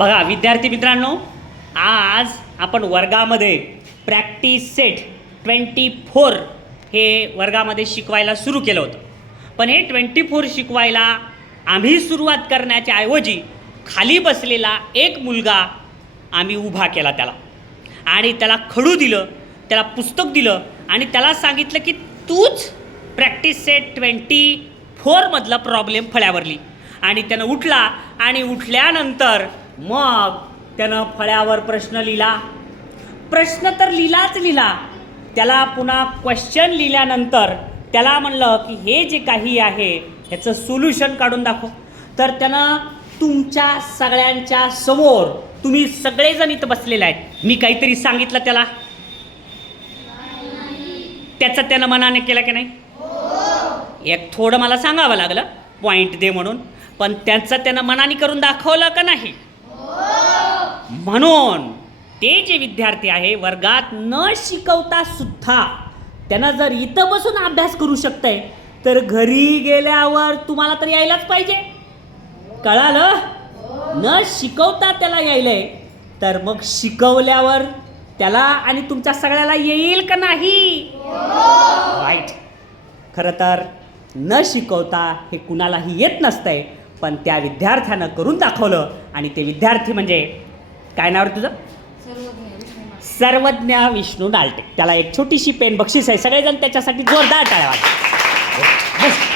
बघा विद्यार्थी मित्रांनो आज आपण वर्गामध्ये प्रॅक्टिस सेट ट्वेंटी फोर हे वर्गामध्ये शिकवायला सुरू केलं होतं. पण हे ट्वेंटी फोर शिकवायला आम्ही सुरुवात करण्याच्या ऐवजी खाली बसलेला एक मुलगा आम्ही उभा केला त्याला. आणि त्याला खडू दिलं त्याला पुस्तक दिलं आणि त्याला सांगितलं की तूच प्रॅक्टिस सेट ट्वेंटी फोरमधला प्रॉब्लेम फळ्यावरली. आणि त्यानं उठला आणि उठल्यानंतर मग त्यानं फळ्यावर प्रश्न लिहिला. प्रश्न तर लिहिलाच लिहिला. त्याला पुन्हा क्वेश्चन लिहिल्यानंतर त्याला म्हणलं की हे जे काही आहे ह्याचं सोल्युशन काढून दाखव. तर त्यानं तुमच्या सगळ्यांच्या समोर तुम्ही सगळेजण इथं बसलेले आहेत. मी काहीतरी सांगितलं त्याला. त्याचं त्यानं मनाने केलं की नाही? एक थोडं मला सांगावं लागलं. पॉईंट दे म्हणून. पण त्यांचं त्यानं मनाने करून दाखवलं का नाही? म्हणून ते जे विद्यार्थी आहे वर्गात न शिकवता सुद्धा त्यांना जर इथं बसून अभ्यास करू शकतंय तर घरी गेल्यावर तुम्हाला तर यायलाच पाहिजे. कळालं? न शिकवता त्याला यायलंय तर मग शिकवल्यावर त्याला आणि तुमच्या सगळ्याला येईल का नाही? राईट खरं तर न शिकवता हे कुणालाही येत नसतंय पण त्या विद्यार्थ्यानं करून दाखवलं आणि ते विद्यार्थी म्हणजे काय नाव आहे तुझं? सर्वज्ञ विष्णू नालटे. त्याला एक छोटीशी पेन बक्षीस आहे. सगळेजण त्याच्यासाठी जोरदार टाळ्या वाटत